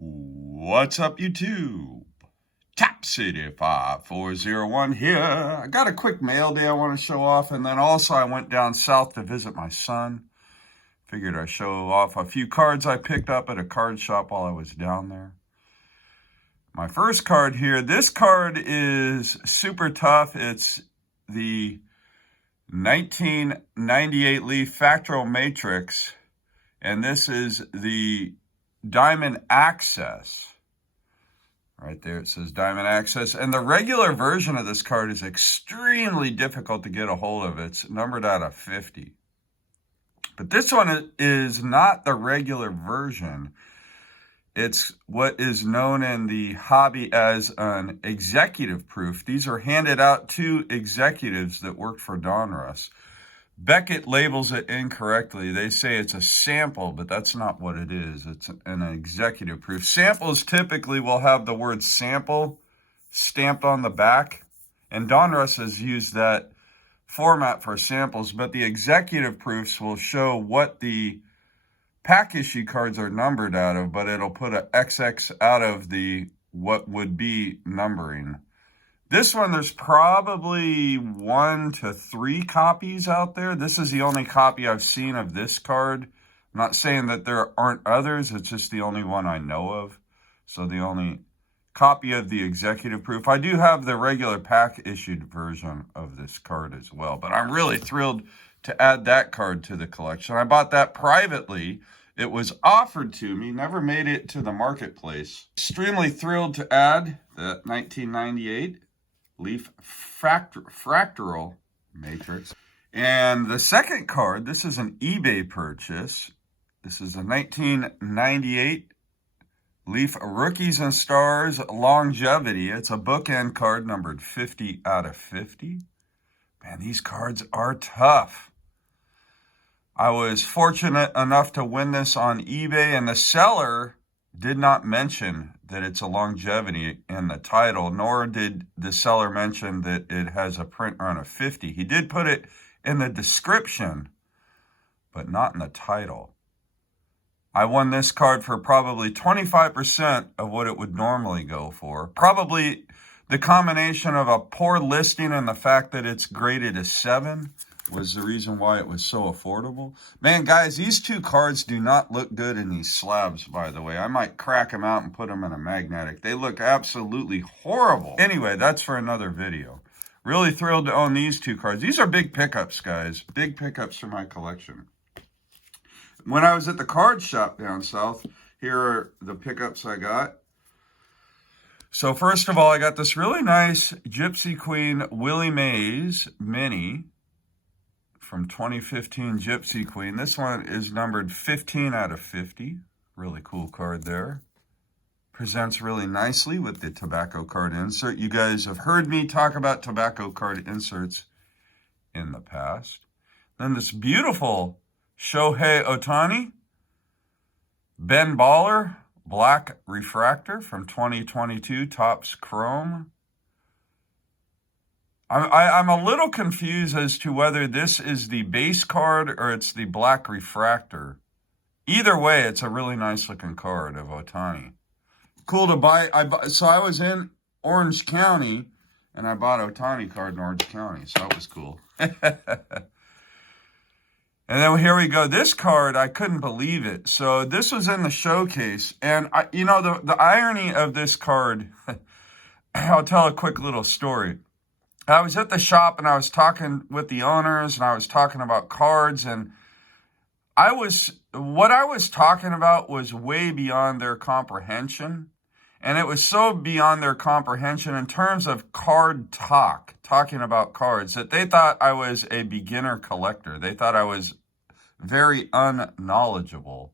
What's up, YouTube? Tap City 5401 here. I got a quick mail day I want to show off, and then also I went down south to visit my son. Figured I'd show off a few cards I picked up at a card shop while I was down there. My first card here, this card is super tough. It's the 1998 Leaf Fractal Matrix, and this is the Diamond Access. Right there it says Diamond Access, and the regular version of this card is extremely difficult to get a hold of. It's numbered out of 50. But this one is not the regular version. It's what is known in the hobby as an executive proof. These are handed out to executives that work for Donruss. Beckett labels it incorrectly. They say it's a sample, but that's not what it is. It's an executive proof. Samples typically will have the word sample stamped on the back, and Donruss has used that format for samples, but the executive proofs will show what the pack issue cards are numbered out of, but it'll put an XX out of the what would be numbering. This one, there's probably 1 to 3 copies out there. This is the only copy I've seen of this card. I'm not saying that there aren't others. It's just the only one I know of. So the only copy of the executive proof. I do have the regular pack issued version of this card as well. But I'm really thrilled to add that card to the collection. I bought that privately. It was offered to me, never made it to the marketplace. Extremely thrilled to add the 1998 Leaf Fractal Matrix. And the second card, this is an eBay purchase. This is a 1998 Leaf Rookies and Stars Longevity. It's a bookend card numbered 50 out of 50. Man, these cards are tough. I was fortunate enough to win this on eBay, and the seller did not mention that it's a longevity in the title, nor did the seller mention that it has a print run of 50. He did put it in the description, but not in the title. I won this card for probably 25% of what it would normally go for. Probably the combination of a poor listing and the fact that it's graded a 7 was the reason why it was so affordable. Man, guys, these two cards do not look good in these slabs, by the way. I might crack them out and put them in a magnetic. They look absolutely horrible. Anyway, that's for another video. Really thrilled to own these two cards. These are big pickups, guys. Big pickups for my collection. When I was at the card shop down south, here are the pickups I got. So first of all, I got this really nice Gypsy Queen Willie Mays Mini from 2015 Gypsy Queen. This one is numbered 15 out of 50. Really cool card there. Presents really nicely with the tobacco card insert. You guys have heard me talk about tobacco card inserts in the past. Then this beautiful Shohei Ohtani Ben Baller Black Refractor from 2022 Topps Chrome. I'm a little confused as to whether this is the base card or it's the Black Refractor. Either way, it's a really nice looking card of Ohtani. Cool to buy. So I was in Orange County and I bought Ohtani card in Orange County. So that was cool. And then here we go. This card, I couldn't believe it. So this was in the showcase. And, the irony of this card, I'll tell a quick little story. I was at the shop and I was talking with the owners and I was talking about cards, and what I was talking about was way beyond their comprehension. And it was so beyond their comprehension in terms of card talking about cards, that they thought I was a beginner collector. They thought I was very unknowledgeable.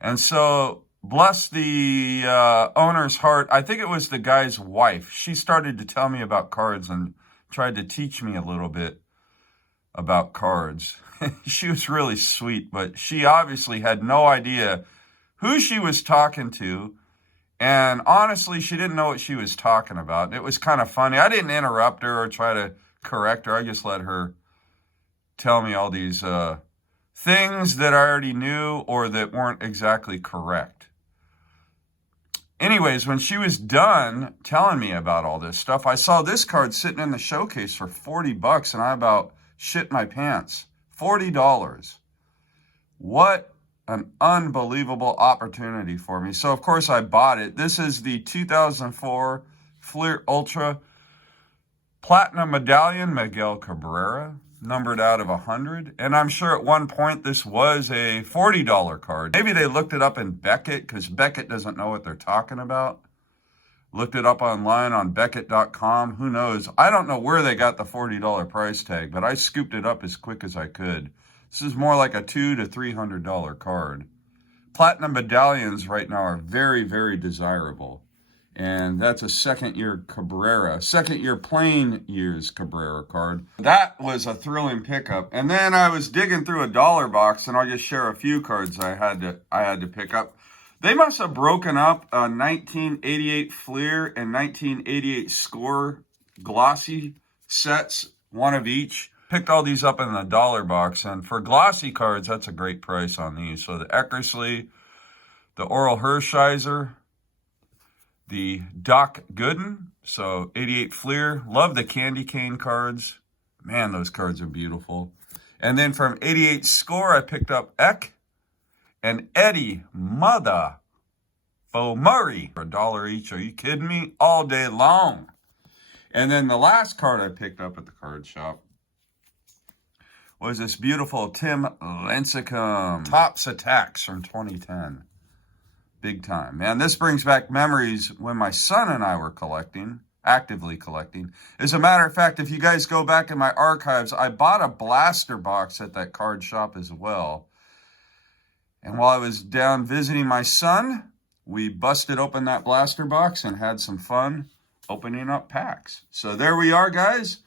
And so, bless the owner's heart, I think it was the guy's wife. She started to tell me about cards and tried to teach me a little bit about cards. She was really sweet, but she obviously had no idea who she was talking to. And honestly, she didn't know what she was talking about. It was kind of funny. I didn't interrupt her or try to correct her. I just let her tell me all these things that I already knew or that weren't exactly correct. Anyways, when she was done telling me about all this stuff, I saw this card sitting in the showcase for 40 bucks, and I about shit my pants. $40. What an unbelievable opportunity for me. So, of course, I bought it. This is the 2004 Fleer Ultra Platinum Medallion Miguel Cabrera, numbered out of 100. And I'm sure at one point this was a $40 card. Maybe they looked it up in Beckett, because Beckett doesn't know what they're talking about. Looked it up online on Beckett.com. Who knows? I don't know where they got the $40 price tag, but I scooped it up as quick as I could. This is more like a $200 to $300 card. Platinum medallions right now are very, very desirable. And that's a second-year Cabrera, second-year plain years Cabrera card. That was a thrilling pickup. And then I was digging through a dollar box, and I'll just share a few cards I had to pick up. They must have broken up a 1988 Fleer and 1988 Score glossy sets, one of each. Picked all these up in the dollar box, and for glossy cards, that's a great price on these. So the Eckersley, the Oral Hershiser, the Doc Gooden, so 88 Fleer. Love the Candy Cane cards. Man, those cards are beautiful. And then from 88 Score, I picked up Eck and Eddie Mother Murray for $1 each. Are you kidding me? All day long. And then the last card I picked up at the card shop was this beautiful Tim Lincecum Topps Attacks from 2010. Big time. Man, this brings back memories when my son and I were collecting, actively collecting. As a matter of fact, if you guys go back in my archives, I bought a blaster box at that card shop as well. And while I was down visiting my son, we busted open that blaster box and had some fun opening up packs. So there we are, guys.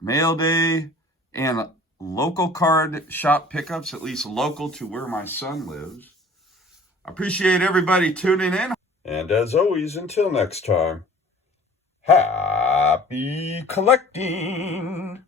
Mail day and local card shop pickups, at least local to where my son lives. I appreciate everybody tuning in. And as always, until next time, happy collecting.